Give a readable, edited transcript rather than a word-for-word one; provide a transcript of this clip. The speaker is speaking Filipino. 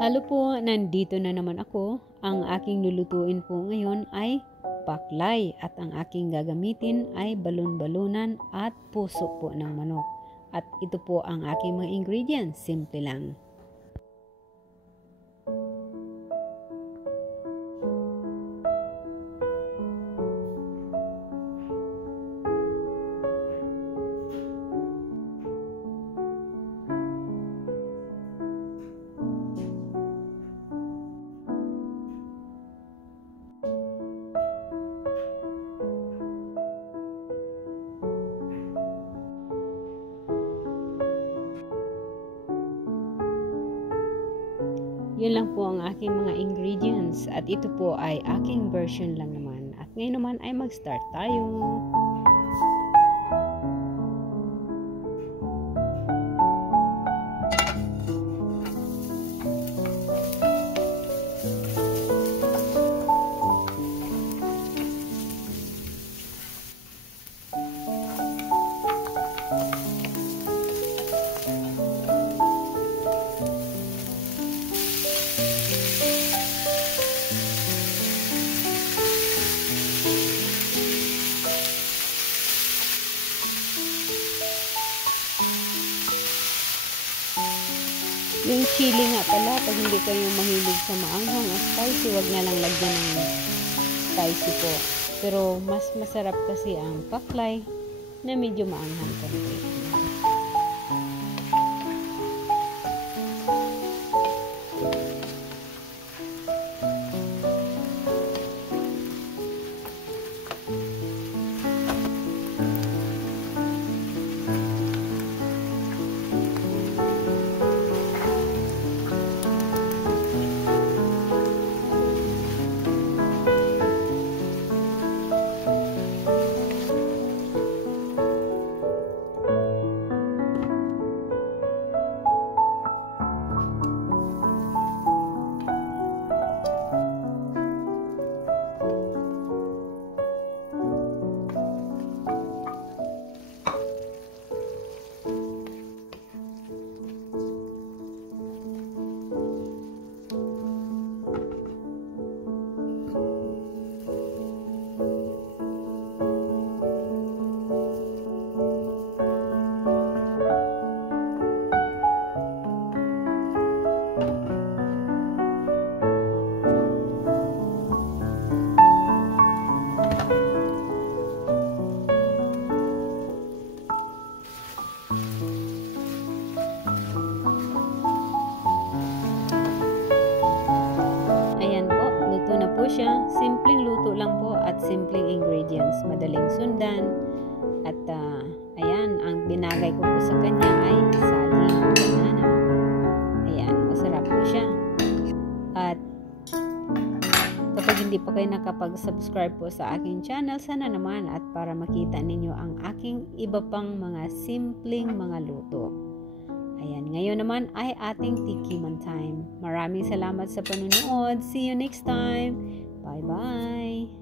Halo po, nandito na naman ako. Ang aking lulutuin po ngayon ay paklay at ang aking gagamitin ay balon-balunan at puso po ng manok. At ito po ang aking mga ingredients, simple lang. Yun lang po ang aking mga ingredients at ito po ay aking version lang naman. At ngayon naman ay mag-start tayo. Yung chili nga pala, pag hindi kayo mahilig sa maanghang o spicy, wag na lang lagyan ng spicy po. Pero mas masarap kasi ang paklay na medyo maanghang konti. Siya, simpleng luto lang po at simpleng ingredients, madaling sundan at ayan, ang binagay ko po sa kanya ay saging banana. Ayan, masarap po siya. At kapag hindi pa kayo nakapag-subscribe po sa aking channel, sana naman at para makita ninyo ang aking iba pang mga simpleng mga luto. Ayan, ngayon naman ay ating tikiman time. Maraming salamat sa panunood. See you next time. Bye-bye.